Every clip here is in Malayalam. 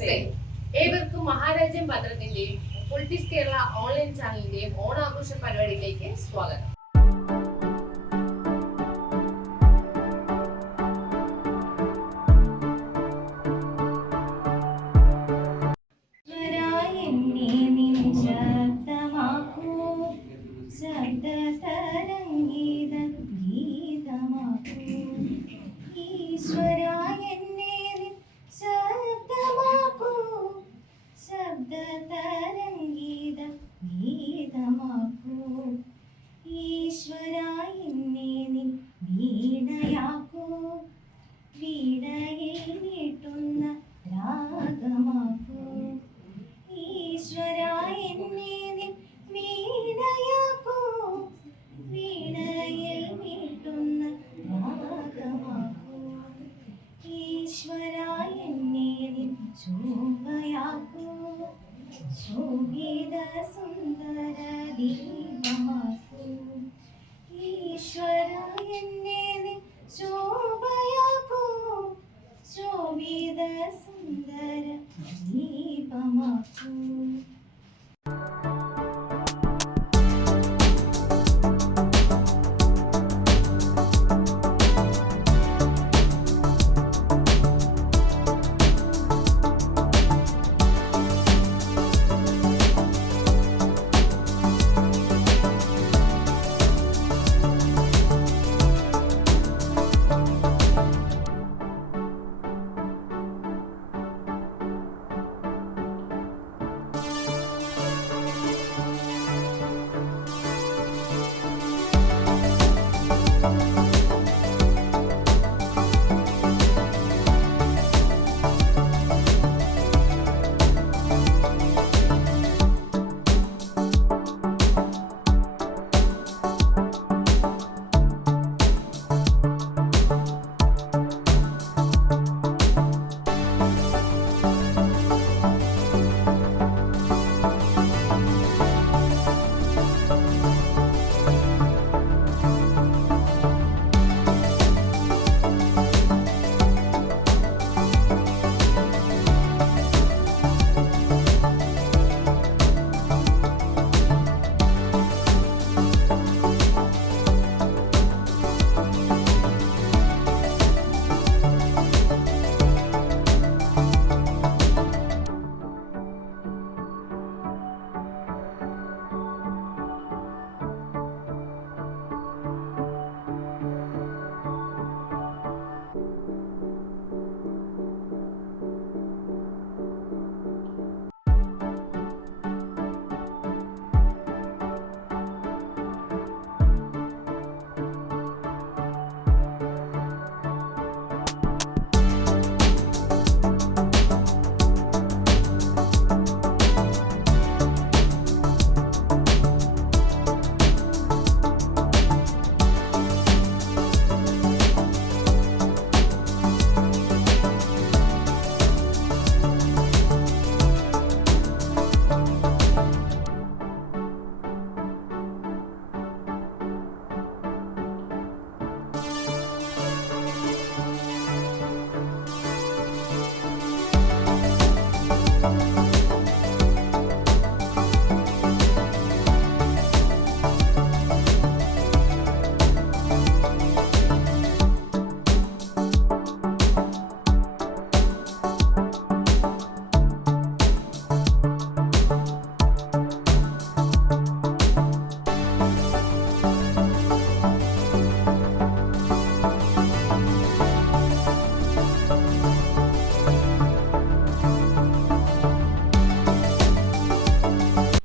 നമസ്തേ. ഏവർക്കും മഹാരാജ്യം പത്രത്തിന്റെയും പൊളിറ്റിക്സ് കേരള ഓൺലൈൻ ചാനലിന്റെയും ഓണാഘോഷ പരിപാടിയിലേക്ക് സ്വാഗതം. വീണയിൽ നീട്ടുന്ന രാഗമാക്കൂ ഈശ്വര എന്നെ നിൻ വീണയാക്കൂ വീണയിൽ നീട്ടുന്ന രാഗമാക്കൂ ഈശ്വര എന്നെ നിൻ ശോഭയാക്കൂ ശോഭിത സുന്ദര ദീപമാക്കൂ ഈശ്വര എന്നെ നിൻ ശോഭയാക്കൂ ശോഭിത സുന്ദര ദീപമാക്കൂ.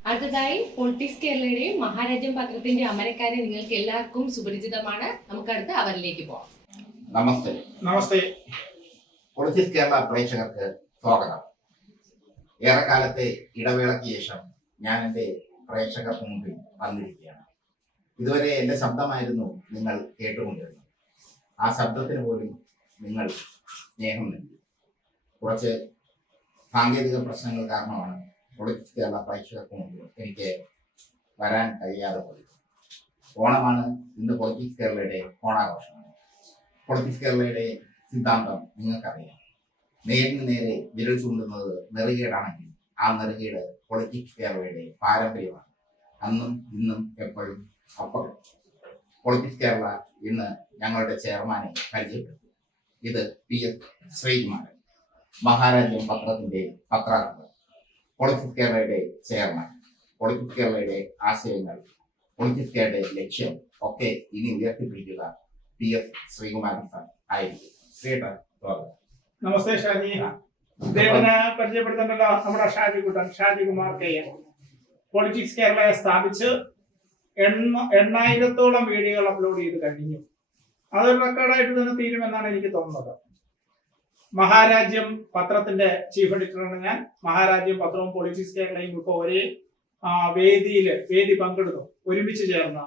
അടുത്തതായി പൊളിറ്റിക്സ് കേരളയുടെയും മഹാരാജ്യം പത്രത്തിന്റെ അമരക്കാരെ നിങ്ങൾക്ക് എല്ലാവർക്കും സുപരിചിതമാണ്. നമുക്കടുത്ത് അവരിലേക്ക് പോകാം. നമസ്തേ. നമസ്തേ. പൊളിറ്റിക്സ് കേരള പ്രേക്ഷകർക്ക് സ്വാഗതം. ഏറെക്കാലത്തെ ഇടവേളയ്ക്ക് ശേഷം ഞാൻ എൻ്റെ പ്രേക്ഷകർക്ക് മുമ്പിൽ വന്നിരിക്കുകയാണ്. ഇതുവരെ എൻ്റെ ശബ്ദമായിരുന്നു നിങ്ങൾ കേട്ടുകൊണ്ടിരുന്നത്. ആ ശബ്ദത്തിന് പോലും നിങ്ങൾ സ്നേഹം നൽകി. കുറച്ച് സാങ്കേതിക പ്രശ്നങ്ങൾ കാരണമാണ് പൊളിറ്റിക്സ് കേരള പ്രേക്ഷകർക്ക് മുമ്പിൽ എനിക്ക് വരാൻ കഴിയാതെ പോയി. ഓണമാണ് ഇന്ന് പൊളിറ്റിക്സ് കേരളയുടെ ഓണാഘോഷമാണ്. പൊളിറ്റിക്സ് കേരളയുടെ സിദ്ധാന്തം നിങ്ങൾക്കറിയാം. നേരിന് നേരെ വിരൽ ചൂണ്ടുന്നത് നെറുകേടാണെങ്കിൽ ആ നെറുകേട് പൊളിറ്റിക്സ് കേരളയുടെ പാരമ്പര്യമാണ്. അന്നും ഇന്നും എപ്പോഴും അപ്പോഴും. പൊളിറ്റിക്സ് കേരള ഇന്ന് ഞങ്ങളുടെ ചെയർമാനെ പരിചയപ്പെടുത്തി. ഇത് PS ശ്രീകുമാരൻ, മഹാരാജ്യം പത്രത്തിന്റെ പത്രാധിപർ, പൊളിറ്റിക്സ് കേരളയുടെ ചെയർമാൻ. പൊളിറ്റിക്സ് കേരളയുടെ ആശയങ്ങൾ, പൊളിറ്റിക്സ് കേരളയുടെ ലക്ഷ്യം ഒക്കെ ഇനി ഉയർത്തിപ്പിടിക്കുക PS ശ്രീകുമാരൻ സാർ ആയിരിക്കും. ശ്രീകുമാരൻ സ്വാഗതം. നമസ്തേ ഷാജി. ഇദ്ദേഹത്തിന് പരിചയപ്പെടുത്തേണ്ടല്ലോ, നമ്മുടെ ഷാജികുട്ടൻ, ഷാജികുമാർ KM. പൊളിറ്റിക്സ് കേരളയെ സ്ഥാപിച്ച് 8,000-ഓളം വീഡിയോകൾ അപ്ലോഡ് ചെയ്ത് കഴിഞ്ഞു. അതൊരു റെക്കോർഡായിട്ട് തന്നെ തീരുമെന്നാണ് എനിക്ക് തോന്നുന്നത്. മഹാരാജ്യം പത്രത്തിന്റെ ചീഫ് എഡിറ്ററാണ് ഞാൻ. മഹാരാജ്യം പത്രവും പൊളിറ്റിക്സ് കേരളയും ഇപ്പോൾ ഒരേ വേദി പങ്കെടുത്തു, ഒരുമിച്ച് ചേർന്ന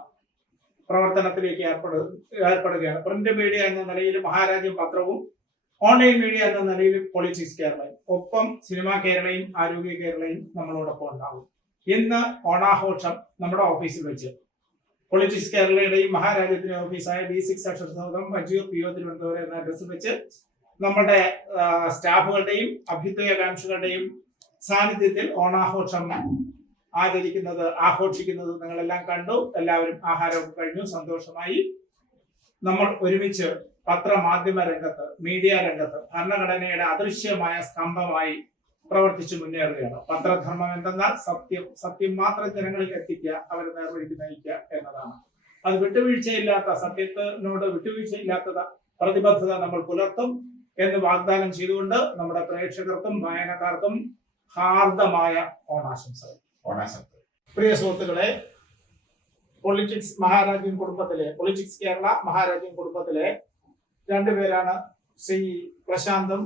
പ്രവർത്തനത്തിലേക്ക് ഏർപ്പെടുകയാണ്. പ്രിന്റ് മീഡിയ എന്ന നിലയിൽ മഹാരാജ്യം പത്രവും ഓൺലൈൻ മീഡിയ എന്ന നിലയിൽ പൊളിറ്റിക്സ് കേരളയും, ഒപ്പം സിനിമാ കേരളയും ആരോഗ്യ കേരളയും നമ്മളോടൊപ്പം ഉണ്ടാകും. ഇന്ന് ഓണാഘോഷം നമ്മുടെ ഓഫീസിൽ വെച്ച് പൊളിറ്റിക്സ് കേരളയുടെയും മഹാരാജ്യത്തിന്റെ ഓഫീസായ D6 അക്ഷരസൗധം വഞ്ചിയൂർ PO തിരുവനന്തപുരം എന്ന അഡ്രസ്സിൽ വെച്ച് നമ്മുടെ സ്റ്റാഫുകളുടെയും അഭ്യുദയകാംക്ഷികളുടെയും സാന്നിധ്യത്തിൽ ഓണാഘോഷം ആഘോഷിക്കുന്നത് നിങ്ങളെല്ലാം കണ്ടു. എല്ലാവരും ആഹാരമൊക്കെ കഴിഞ്ഞു, സന്തോഷമായി. നമ്മൾ ഒരുമിച്ച് പത്രമാധ്യമ രംഗത്ത്, മീഡിയ രംഗത്ത് ഭരണഘടനയുടെ അദൃശ്യമായ സ്തംഭമായി പ്രവർത്തിച്ചു മുന്നേറുകയാണ്. പത്രധർമ്മം എന്തെന്നാൽ സത്യം മാത്രം ജനങ്ങളിൽ എത്തിക്കുക, അവരെ നേർവഴിക്ക് നയിക്കുക എന്നതാണ്. അത് വിട്ടുവീഴ്ചയില്ലാത്ത, സത്യത്തിനോട് വിട്ടുവീഴ്ചയില്ലാത്ത പ്രതിബദ്ധത നമ്മൾ പുലർത്തും എന്ന് വാഗ്ദാനം ചെയ്തുകൊണ്ട് നമ്മുടെ പ്രേക്ഷകർക്കും വായനക്കാർക്കും ഹാർദമായ ഓണാശംസകൾ. പ്രിയ സുഹൃത്തുക്കളെ, പൊളിറ്റിക്സ് കേരള മഹാരാജ്യം കുടുംബത്തിലെ രണ്ടുപേരാണ് ശ്രീ പ്രശാന്തും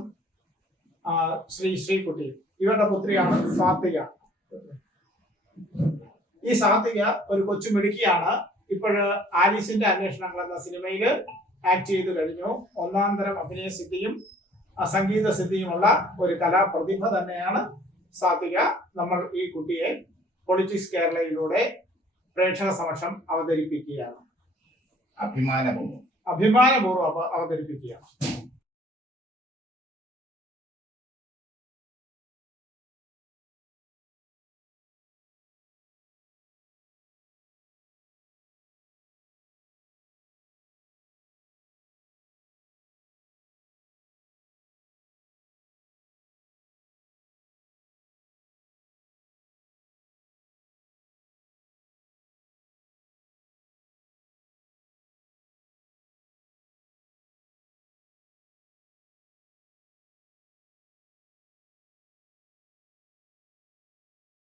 ശ്രീകുട്ടിയും. ഇവരുടെ പുത്രിയാണ് സാത്വിക. ഈ സാത്വിക ഒരു കൊച്ചുമിടുക്കിയാണ്. ഇപ്പോഴ് ആലീസിന്റെ അന്വേഷണങ്ങൾ എന്ന സിനിമയിൽ ആക്ട് ചെയ്ത് കഴിഞ്ഞു. ഒന്നാം തരം അഭിനയ സിദ്ധിയും സംഗീത സിദ്ധിയുമുള്ള ഒരു കലാപ്രതിഭ തന്നെയാണ് സാത്വിക. നമ്മൾ ഈ കുട്ടിയെ പൊളിറ്റിക്സ് കേരളയിലൂടെ പ്രേക്ഷക സമക്ഷം അവതരിപ്പിക്കുകയാണ്, അഭിമാനപൂർവ്വം അവതരിപ്പിക്കുകയാണ്.